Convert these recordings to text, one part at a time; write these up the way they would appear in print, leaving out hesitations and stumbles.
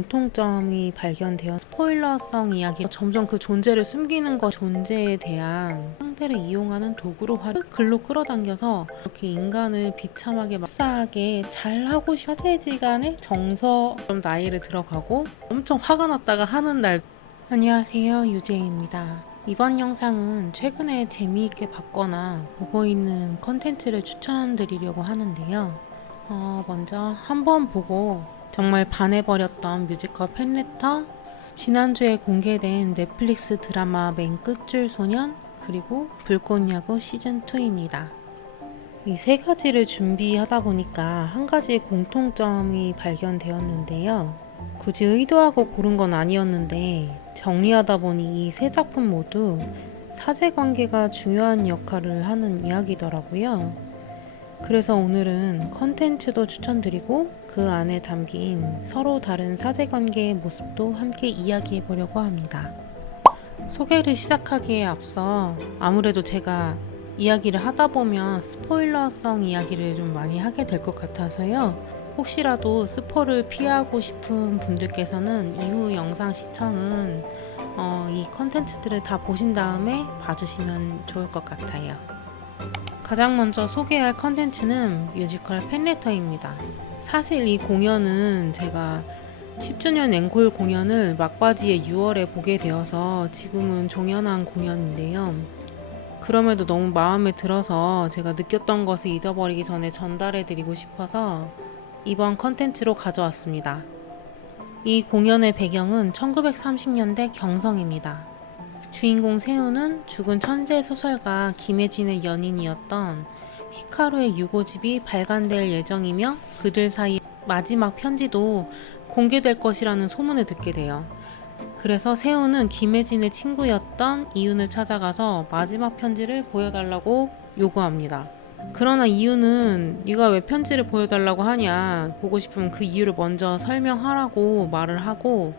공통점이 발견되어 스포일러성 이야기 점점 그 존재를 숨기는 것 존재에 대한 상대를 이용하는 도구로 글로 끌어당겨서 이렇게 인간을 비참하게 흡사하게 잘하고 사제지간의 정서 좀 나이를 들어가고 엄청 화가 났다가 하는 날. 안녕하세요, 유재입니다. 이번 영상은 최근에 재미있게 봤거나 보고 있는 컨텐츠를 추천드리려고 하는데요. 먼저 한번 보고 정말 반해버렸던 뮤지컬 팬레터, 지난주에 공개된 넷플릭스 드라마 맨 끝줄 소년, 그리고 불꽃야구 시즌2입니다. 이 세 가지를 준비하다 보니까 한 가지 공통점이 발견되었는데요. 굳이 의도하고 고른 건 아니었는데 정리하다 보니 이 세 작품 모두 사제관계가 중요한 역할을 하는 이야기더라고요. 그래서 오늘은 컨텐츠도 추천드리고 그 안에 담긴 서로 다른 사제관계의 모습도 함께 이야기해 보려고 합니다. 소개를 시작하기에 앞서 아무래도 제가 이야기를 하다 보면 스포일러성 이야기를 좀 많이 하게 될 것 같아서요. 혹시라도 스포를 피하고 싶은 분들께서는 이후 영상 시청은 이 컨텐츠들을 다 보신 다음에 봐주시면 좋을 것 같아요. 가장 먼저 소개할 컨텐츠는 뮤지컬 팬레터입니다. 사실 이 공연은 제가 10주년 앵콜 공연을 막바지에 6월에 보게 되어서 지금은 종연한 공연인데요. 그럼에도 너무 마음에 들어서 제가 느꼈던 것을 잊어버리기 전에 전달해드리고 싶어서 이번 컨텐츠로 가져왔습니다. 이 공연의 배경은 1930년대 경성입니다. 주인공 세우는 죽은 천재 소설가 김혜진의 연인이었던 히카루의 유고집이 발간될 예정이며 그들 사이 마지막 편지도 공개될 것이라는 소문을 듣게 돼요. 그래서 세우는 김혜진의 친구였던 이윤을 찾아가서 마지막 편지를 보여달라고 요구합니다. 그러나 이윤은 네가 왜 편지를 보여달라고 하냐, 보고 싶으면 그 이유를 먼저 설명하라고 말을 하고,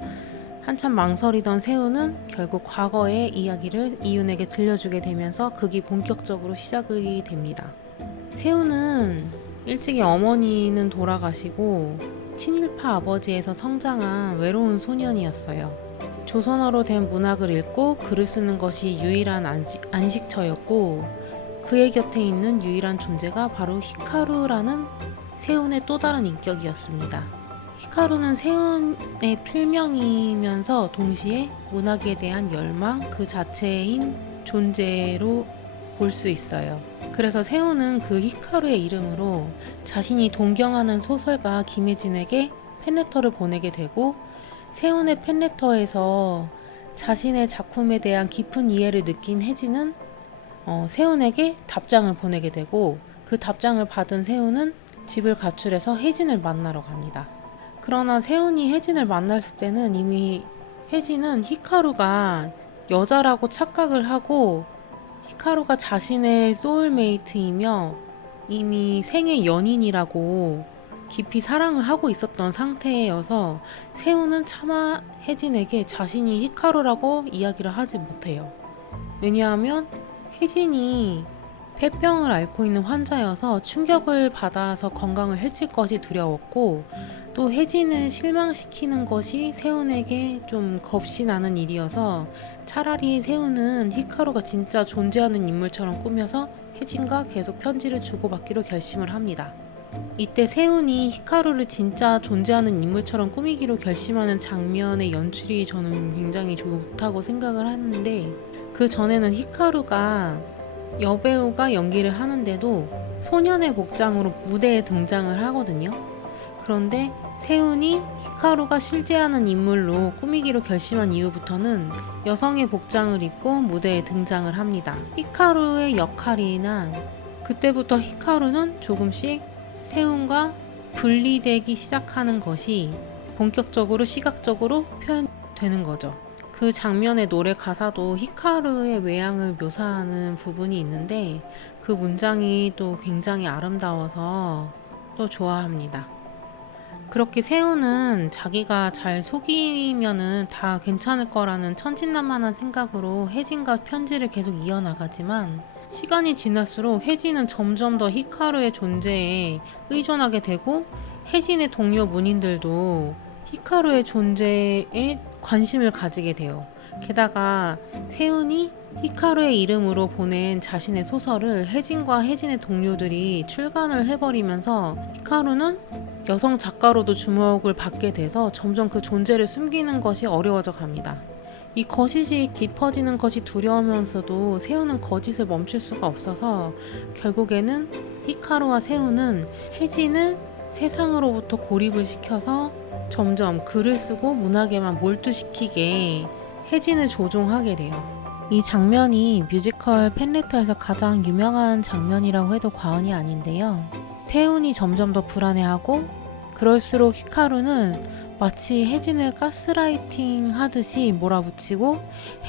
한참 망설이던 세우는 결국 과거의 이야기를 이윤에게 들려주게 되면서 극이 본격적으로 시작이 됩니다. 세우는 일찍이 어머니는 돌아가시고 친일파 아버지에서 성장한 외로운 소년이었어요. 조선어로 된 문학을 읽고 글을 쓰는 것이 유일한 안식처였고 그의 곁에 있는 유일한 존재가 바로 히카루라는 세운의 또 다른 인격이었습니다. 히카루는 세운의 필명이면서 동시에 문학에 대한 열망 그 자체인 존재로 볼 수 있어요. 그래서 세운은 그 히카루의 이름으로 자신이 동경하는 소설가 김혜진에게 팬레터를 보내게 되고, 세운의 팬레터에서 자신의 작품에 대한 깊은 이해를 느낀 혜진은 세운에게 답장을 보내게 되고, 그 답장을 받은 세운은 집을 가출해서 혜진을 만나러 갑니다. 그러나 세운이 혜진을 만났을 때는 이미 혜진은 히카루가 여자라고 착각을 하고 히카루가 자신의 소울메이트이며 이미 생애 연인이라고 깊이 사랑을 하고 있었던 상태여서 세운은 차마 혜진에게 자신이 히카루라고 이야기를 하지 못해요. 왜냐하면 혜진이 폐병을 앓고 있는 환자여서 충격을 받아서 건강을 해칠 것이 두려웠고, 또 혜진을 실망시키는 것이 세운에게 좀 겁이 나는 일이어서 차라리 세운은 히카루가 진짜 존재하는 인물처럼 꾸며서 혜진과 계속 편지를 주고받기로 결심을 합니다. 이때 세운이 히카루를 진짜 존재하는 인물처럼 꾸미기로 결심하는 장면의 연출이 저는 굉장히 좋다고 생각을 하는데, 그 전에는 히카루가 여배우가 연기를 하는데도 소년의 복장으로 무대에 등장을 하거든요. 그런데 세운이 히카루가 실제하는 인물로 꾸미기로 결심한 이후부터는 여성의 복장을 입고 무대에 등장을 합니다. 히카루의 역할이나 그때부터 히카루는 조금씩 세운과 분리되기 시작하는 것이 본격적으로 시각적으로 표현되는 거죠. 그 장면의 노래 가사도 히카루의 외양을 묘사하는 부분이 있는데 그 문장이 또 굉장히 아름다워서 또 좋아합니다. 그렇게 세우는 자기가 잘 속이면은 다 괜찮을 거라는 천진난만한 생각으로 혜진과 편지를 계속 이어나가지만, 시간이 지날수록 혜진은 점점 더 히카루의 존재에 의존하게 되고, 혜진의 동료 문인들도 히카루의 존재에 관심을 가지게 돼요. 게다가 세훈이 히카루의 이름으로 보낸 자신의 소설을 혜진과 혜진의 동료들이 출간을 해버리면서 히카루는 여성 작가로도 주목을 받게 돼서 점점 그 존재를 숨기는 것이 어려워져 갑니다. 이 거짓이 깊어지는 것이 두려우면서도 세훈은 거짓을 멈출 수가 없어서 결국에는 히카루와 세훈은 혜진을 세상으로부터 고립을 시켜서 점점 글을 쓰고 문학에만 몰두시키게 혜진을 조종하게 돼요. 이 장면이 뮤지컬 팬레터에서 가장 유명한 장면이라고 해도 과언이 아닌데요. 세훈이 점점 더 불안해하고 그럴수록 히카루는 마치 혜진을 가스라이팅 하듯이 몰아붙이고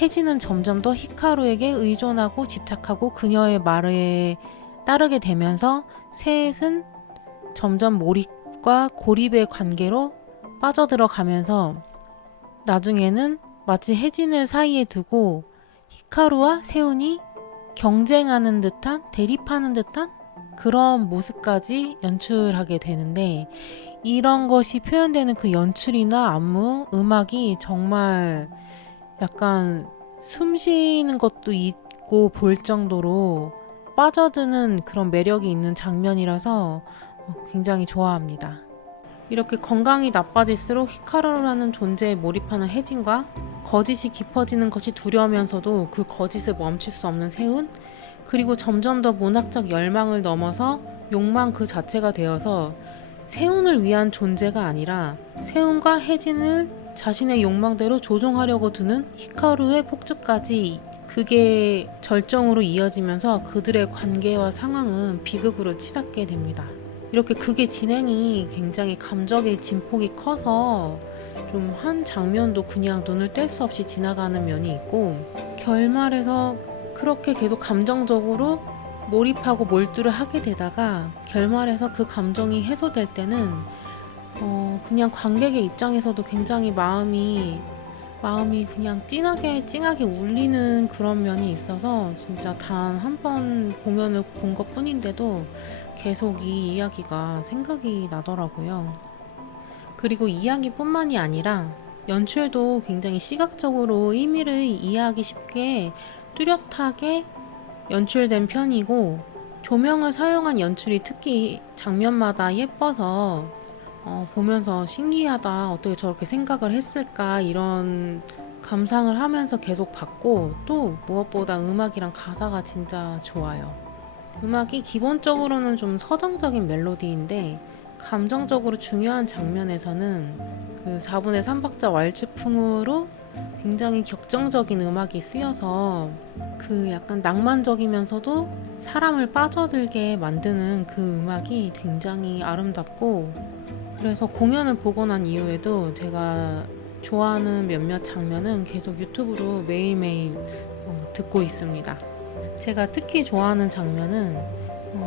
혜진은 점점 더 히카루에게 의존하고 집착하고 그녀의 말에 따르게 되면서 셋은 점점 몰입과 고립의 관계로 빠져들어가면서 나중에는 마치 혜진을 사이에 두고 히카루와 세훈이 경쟁하는 듯한, 대립하는 듯한 그런 모습까지 연출하게 되는데, 이런 것이 표현되는 그 연출이나 안무, 음악이 정말 약간 숨 쉬는 것도 있고 볼 정도로 빠져드는 그런 매력이 있는 장면이라서 굉장히 좋아합니다. 이렇게 건강이 나빠질수록 히카루라는 존재에 몰입하는 혜진과 거짓이 깊어지는 것이 두려우면서도 그 거짓을 멈출 수 없는 세훈, 그리고 점점 더 문학적 열망을 넘어서 욕망 그 자체가 되어서 세훈을 위한 존재가 아니라 세훈과 혜진을 자신의 욕망대로 조종하려고 드는 히카루의 폭주까지, 그게 절정으로 이어지면서 그들의 관계와 상황은 비극으로 치닫게 됩니다. 이렇게 그게 진행이 굉장히 감정의 진폭이 커서 좀 한 장면도 그냥 눈을 뗄 수 없이 지나가는 면이 있고, 결말에서 그렇게 계속 감정적으로 몰입하고 몰두를 하게 되다가 결말에서 그 감정이 해소될 때는 그냥 관객의 입장에서도 굉장히 마음이 그냥 찡하게 울리는 그런 면이 있어서 진짜 단 한 번 공연을 본 것 뿐인데도 계속 이 이야기가 생각이 나더라고요. 그리고 이야기뿐만이 아니라 연출도 굉장히 시각적으로 의미를 이해하기 쉽게 뚜렷하게 연출된 편이고, 조명을 사용한 연출이 특히 장면마다 예뻐서 보면서 신기하다, 어떻게 저렇게 생각을 했을까, 이런 감상을 하면서 계속 봤고, 또 무엇보다 음악이랑 가사가 진짜 좋아요. 음악이 기본적으로는 좀 서정적인 멜로디인데 감정적으로 중요한 장면에서는 그 4분의 3박자 왈츠풍으로 굉장히 격정적인 음악이 쓰여서 그 약간 낭만적이면서도 사람을 빠져들게 만드는 그 음악이 굉장히 아름답고, 그래서 공연을 보고 난 이후에도 제가 좋아하는 몇몇 장면은 계속 유튜브로 매일매일 듣고 있습니다. 제가 특히 좋아하는 장면은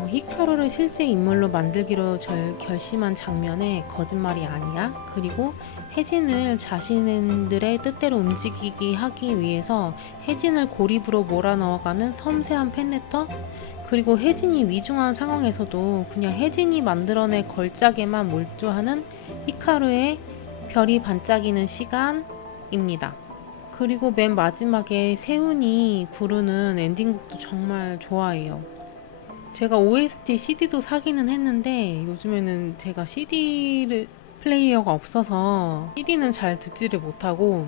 히카루를 실제 인물로 만들기로 결심한 장면에 거짓말이 아니야, 그리고 혜진을 자신들의 뜻대로 움직이게 하기 위해서 혜진을 고립으로 몰아넣어가는 섬세한 팬레터, 그리고 혜진이 위중한 상황에서도 그냥 혜진이 만들어낸 걸작에만 몰두하는 히카루의 별이 반짝이는 시간입니다. 그리고 맨 마지막에 세훈이 부르는 엔딩곡도 정말 좋아해요. 제가 OST CD도 사기는 했는데 요즘에는 제가 CD 플레이어가 없어서 CD는 잘 듣지를 못하고,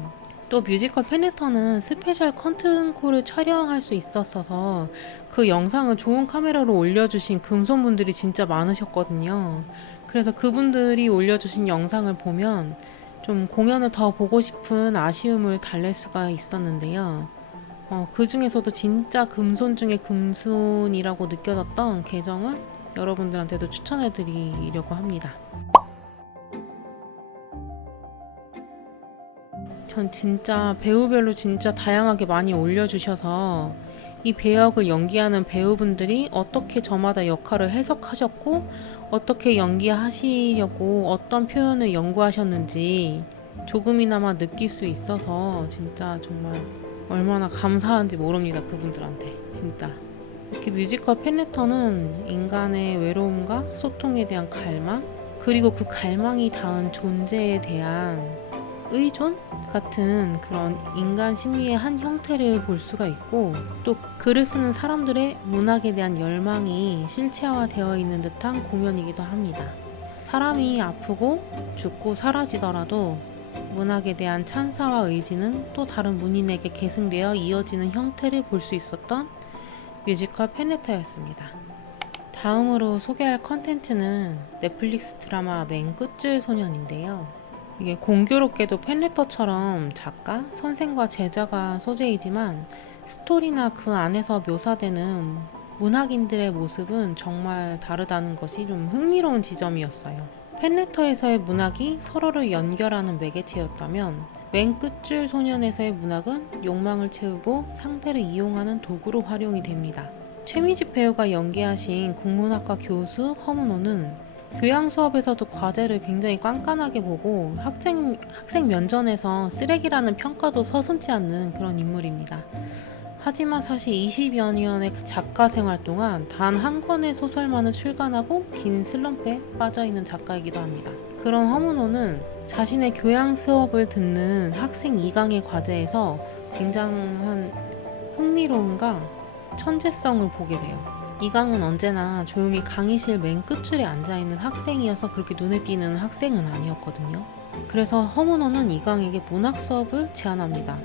또 뮤지컬 팬레터는 스페셜 커튼콜을 촬영할 수 있었어서 그 영상을 좋은 카메라로 올려주신 금손분들이 진짜 많으셨거든요. 그래서 그분들이 올려주신 영상을 보면 좀 공연을 더 보고 싶은 아쉬움을 달랠 수가 있었는데요. 그 중에서도 진짜 금손 중에 금손이라고 느껴졌던 계정을 여러분들한테도 추천해드리려고 합니다. 전 진짜 배우별로 진짜 다양하게 많이 올려주셔서 이 배역을 연기하는 배우분들이 어떻게 저마다 역할을 해석하셨고 어떻게 연기하시려고 어떤 표현을 연구하셨는지 조금이나마 느낄 수 있어서 진짜 정말 얼마나 감사한지 모릅니다. 그분들한테 진짜. 이렇게 뮤지컬 팬레터는 인간의 외로움과 소통에 대한 갈망, 그리고 그 갈망이 닿은 존재에 대한 의존 같은 그런 인간 심리의 한 형태를 볼 수가 있고, 또 글을 쓰는 사람들의 문학에 대한 열망이 실체화되어 있는 듯한 공연이기도 합니다. 사람이 아프고 죽고 사라지더라도 문학에 대한 찬사와 의지는 또 다른 문인에게 계승되어 이어지는 형태를 볼 수 있었던 뮤지컬 페네터였습니다. 다음으로 소개할 컨텐츠는 넷플릭스 드라마 맨 끝줄 소년인데요. 이게 공교롭게도 펜레터처럼 작가, 선생과 제자가 소재이지만 스토리나 그 안에서 묘사되는 문학인들의 모습은 정말 다르다는 것이 좀 흥미로운 지점이었어요. 펜레터에서의 문학이 서로를 연결하는 매개체였다면 맨 끝줄 소년에서의 문학은 욕망을 채우고 상대를 이용하는 도구로 활용이 됩니다. 최미집 배우가 연기하신 국문학과 교수 허문호는 교양 수업에서도 과제를 굉장히 깐깐하게 보고 학생 면전에서 쓰레기라는 평가도 서슴지 않는 그런 인물입니다. 하지만 사실 20여 년의 작가 생활 동안 단 한 권의 소설만을 출간하고 긴 슬럼프에 빠져있는 작가이기도 합니다. 그런 허문호는 자신의 교양 수업을 듣는 학생 2강의 과제에서 굉장한 흥미로움과 천재성을 보게 돼요. 이강은 언제나 조용히 강의실 맨 끝줄에 앉아있는 학생이어서 그렇게 눈에 띄는 학생은 아니었거든요. 그래서 허문호는 이강에게 문학 수업을 제안합니다.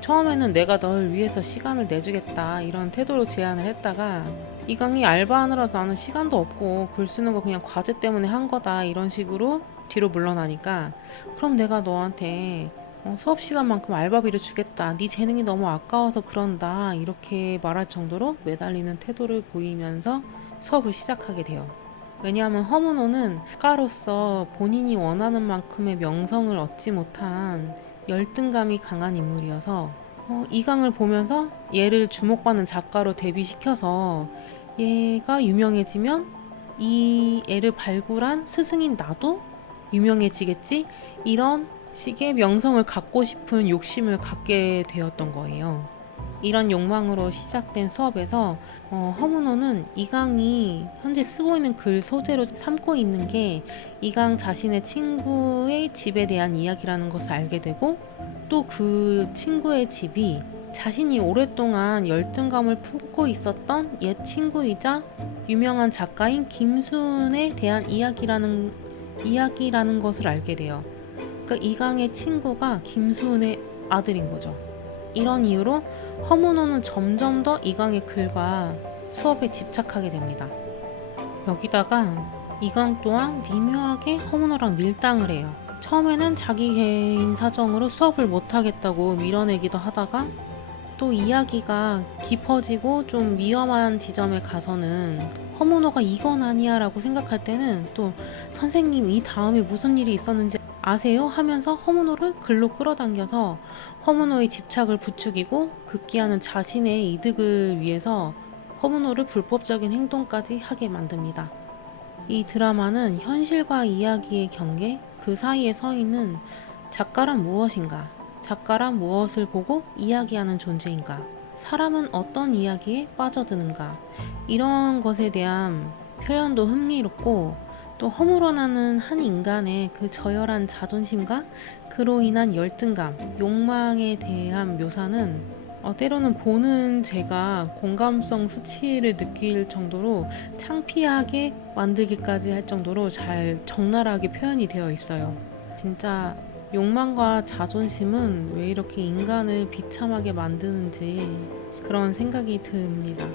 처음에는 내가 널 위해서 시간을 내주겠다 이런 태도로 제안을 했다가 이강이 알바하느라 나는 시간도 없고 글 쓰는 거 그냥 과제 때문에 한 거다 이런 식으로 뒤로 물러나니까 그럼 내가 너한테 수업 시간만큼 알바비를 주겠다. 네 재능이 너무 아까워서 그런다. 이렇게 말할 정도로 매달리는 태도를 보이면서 수업을 시작하게 돼요. 왜냐하면 허문호는 작가로서 본인이 원하는 만큼의 명성을 얻지 못한 열등감이 강한 인물이어서 이강을 보면서 얘를 주목받는 작가로 데뷔시켜서 얘가 유명해지면 이 애를 발굴한 스승인 나도 유명해지겠지? 이런 식의 명성을 갖고 싶은 욕심을 갖게 되었던 거예요. 이런 욕망으로 시작된 수업에서 허문호는 이강이 현재 쓰고 있는 글 소재로 삼고 있는 게 이강 자신의 친구의 집에 대한 이야기라는 것을 알게 되고 또 그 친구의 집이 자신이 오랫동안 열등감을 품고 있었던 옛 친구이자 유명한 작가인 김순에 대한 이야기라는 것을 알게 돼요. 그러니까 이강의 친구가 김수은의 아들인 거죠. 이런 이유로 허문호는 점점 더 이강의 글과 수업에 집착하게 됩니다. 여기다가 이강 또한 미묘하게 허문호랑 밀당을 해요. 처음에는 자기 개인 사정으로 수업을 못하겠다고 밀어내기도 하다가 또 이야기가 깊어지고 좀 위험한 지점에 가서는 허문호가 이건 아니야 라고 생각할 때는 또 선생님 이 다음에 무슨 일이 있었는지 아세요? 하면서 허문호를 글로 끌어당겨서 허문호의 집착을 부추기고 급기야는 자신의 이득을 위해서 허문호를 불법적인 행동까지 하게 만듭니다. 이 드라마는 현실과 이야기의 경계, 그 사이에 서 있는 작가란 무엇인가, 작가란 무엇을 보고 이야기하는 존재인가, 사람은 어떤 이야기에 빠져드는가, 이런 것에 대한 표현도 흥미롭고 또 허물어나는 한 인간의 그 저열한 자존심과 그로 인한 열등감, 욕망에 대한 묘사는 때로는 보는 제가 공감성 수치를 느낄 정도로 창피하게 만들기까지 할 정도로 잘 적나라하게 표현이 되어 있어요. 진짜 욕망과 자존심은 왜 이렇게 인간을 비참하게 만드는지 그런 생각이 듭니다.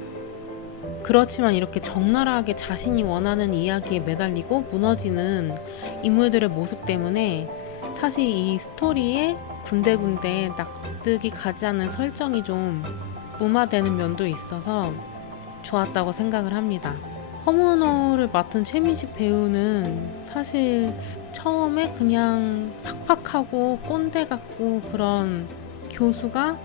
그렇지만 이렇게 적나라하게 자신이 원하는 이야기에 매달리고 무너지는 인물들의 모습 때문에 사실 이 스토리에 군데군데 납득이 가지 않는 설정이 좀 무마되는 면도 있어서 좋았다고 생각을 합니다. 허문호를 맡은 최민식 배우는 사실 처음에 그냥 팍팍하고 꼰대 같고 그런 교수가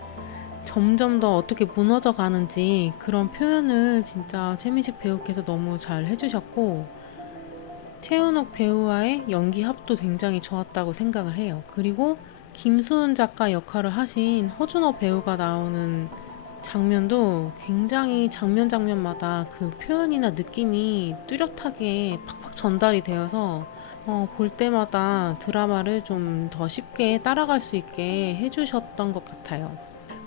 점점 더 어떻게 무너져 가는지 그런 표현을 진짜 최민식 배우께서 너무 잘 해주셨고 최은옥 배우와의 연기 합도 굉장히 좋았다고 생각을 해요. 그리고 김수은 작가 역할을 하신 허준호 배우가 나오는 장면도 굉장히 장면마다 그 표현이나 느낌이 뚜렷하게 팍팍 전달이 되어서 볼 때마다 드라마를 좀 더 쉽게 따라갈 수 있게 해주셨던 것 같아요.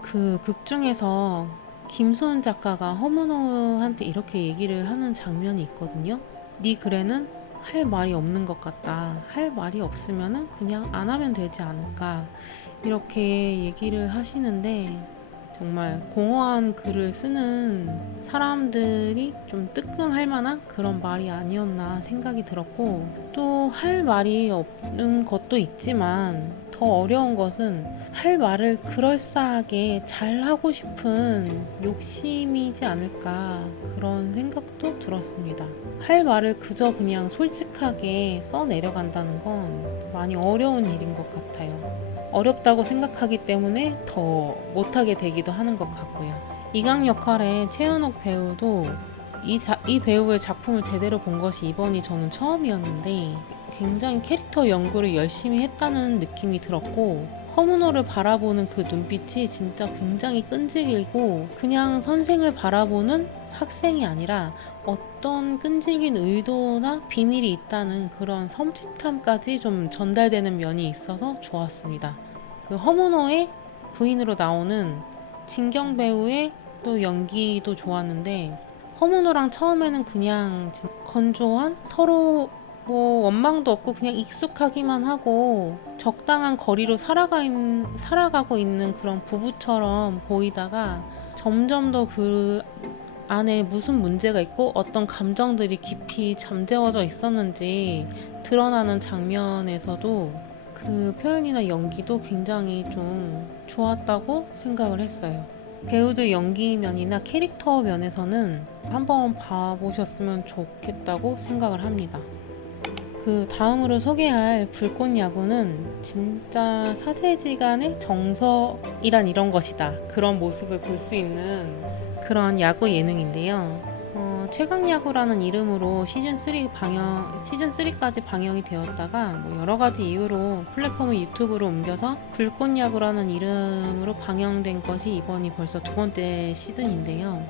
그 극 중에서 김소은 작가가 허문호한테 이렇게 얘기를 하는 장면이 있거든요. 네 글에는 할 말이 없는 것 같다. 할 말이 없으면은 그냥 안 하면 되지 않을까. 이렇게 얘기를 하시는데 정말 공허한 글을 쓰는 사람들이 좀 뜨끔할 만한 그런 말이 아니었나 생각이 들었고, 또 할 말이 없는 것도 있지만 더 어려운 것은 할 말을 그럴싸하게 잘 하고 싶은 욕심이지 않을까, 그런 생각도 들었습니다. 할 말을 그저 그냥 솔직하게 써내려간다는 건 많이 어려운 일인 것 같아요. 어렵다고 생각하기 때문에 더 못하게 되기도 하는 것 같고요. 이강 역할의 최은옥 배우도 이 배우의 작품을 제대로 본 것이 이번이 저는 처음이었는데 굉장히 캐릭터 연구를 열심히 했다는 느낌이 들었고, 허문호를 바라보는 그 눈빛이 진짜 굉장히 끈질기고, 그냥 선생을 바라보는 학생이 아니라 어떤 끈질긴 의도나 비밀이 있다는 그런 섬찟함까지 좀 전달되는 면이 있어서 좋았습니다. 그 허문호의 부인으로 나오는 진경 배우의 또 연기도 좋았는데, 허문호랑 처음에는 그냥 건조한, 서로 뭐 원망도 없고 그냥 익숙하기만 하고 적당한 거리로 살아가고 있는 그런 부부처럼 보이다가, 점점 더 그 안에 무슨 문제가 있고 어떤 감정들이 깊이 잠재워져 있었는지 드러나는 장면에서도 그 표현이나 연기도 굉장히 좀 좋았다고 생각을 했어요. 배우들 연기 면이나 캐릭터 면에서는 한번 봐보셨으면 좋겠다고 생각을 합니다. 그 다음으로 소개할 불꽃야구는 진짜 사제지간의 정석이란 이런 것이다, 그런 모습을 볼 수 있는 그런 야구 예능인데요. 최강야구라는 이름으로 시즌3까지 방영이 되었다가 뭐 여러 가지 이유로 플랫폼을 유튜브로 옮겨서 불꽃야구라는 이름으로 방영된 것이 이번이 벌써 두 번째 시즌인데요.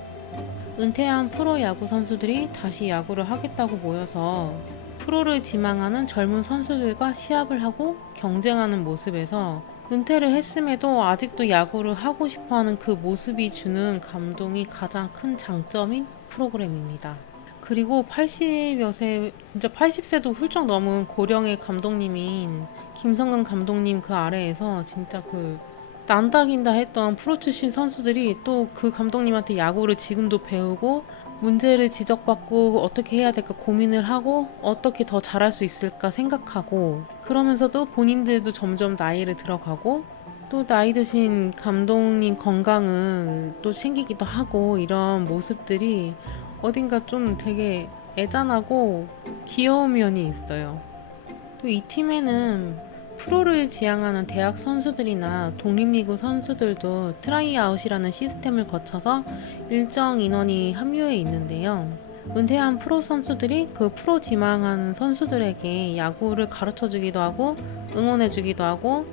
은퇴한 프로야구 선수들이 다시 야구를 하겠다고 모여서 프로를 지망하는 젊은 선수들과 시합을 하고 경쟁하는 모습에서, 은퇴를 했음에도 아직도 야구를 하고 싶어하는 그 모습이 주는 감동이 가장 큰 장점인 프로그램입니다. 그리고 80여 세, 진짜 80세도 훌쩍 넘은 고령의 감독님인 김성근 감독님 그 아래에서 진짜 그 난다긴다 했던 프로 출신 선수들이 또 그 감독님한테 야구를 지금도 배우고, 문제를 지적받고 어떻게 해야 될까 고민을 하고 어떻게 더 잘할 수 있을까 생각하고, 그러면서도 본인들도 점점 나이를 들어가고 또 나이 드신 감독님 건강은 또 챙기기도 하고, 이런 모습들이 어딘가 좀 되게 애잔하고 귀여운 면이 있어요. 또 이 팀에는 프로를 지향하는 대학 선수들이나 독립리그 선수들도 트라이아웃이라는 시스템을 거쳐서 일정 인원이 합류해 있는데요. 은퇴한 프로 선수들이 그 프로 지망하는 선수들에게 야구를 가르쳐 주기도 하고 응원해 주기도 하고,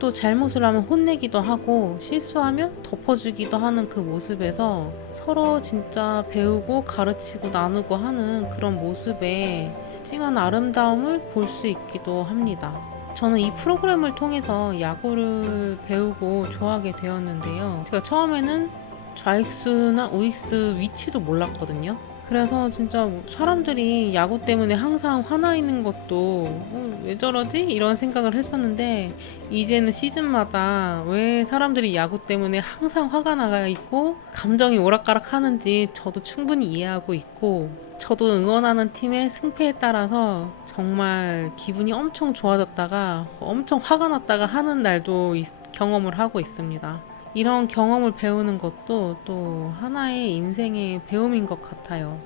또 잘못을 하면 혼내기도 하고 실수하면 덮어주기도 하는 그 모습에서 서로 진짜 배우고 가르치고 나누고 하는 그런 모습에 찡한 아름다움을 볼 수 있기도 합니다. 저는 이 프로그램을 통해서 야구를 배우고 좋아하게 되었는데요. 제가 처음에는 좌익수나 우익수 위치도 몰랐거든요. 그래서 진짜 사람들이 야구 때문에 항상 화나 있는 것도 왜 저러지? 이런 생각을 했었는데, 이제는 시즌마다 왜 사람들이 야구 때문에 항상 화가 나가 있고 감정이 오락가락 하는지 저도 충분히 이해하고 있고, 저도 응원하는 팀의 승패에 따라서 정말 기분이 엄청 좋아졌다가 엄청 화가 났다가 하는 날도 경험을 하고 있습니다. 이런 경험을 배우는 것도 또 하나의 인생의 배움인 것 같아요.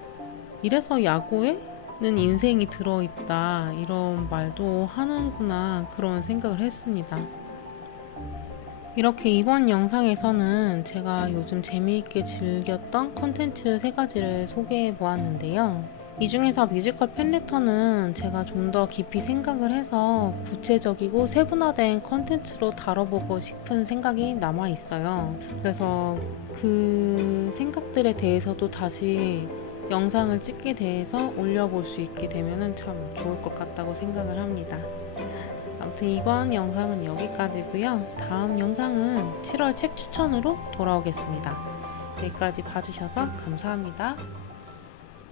이래서 야구에는 인생이 들어있다, 이런 말도 하는구나, 그런 생각을 했습니다. 이렇게 이번 영상에서는 제가 요즘 재미있게 즐겼던 콘텐츠 3가지를 소개해 보았는데요. 이 중에서 뮤지컬 팬레터는 제가 좀 더 깊이 생각을 해서 구체적이고 세분화된 컨텐츠로 다뤄보고 싶은 생각이 남아 있어요. 그래서 그 생각들에 대해서도 다시 영상을 찍게 돼서 올려볼 수 있게 되면 참 좋을 것 같다고 생각을 합니다. 아무튼 이번 영상은 여기까지고요. 다음 영상은 7월 책 추천으로 돌아오겠습니다. 여기까지 봐주셔서 감사합니다.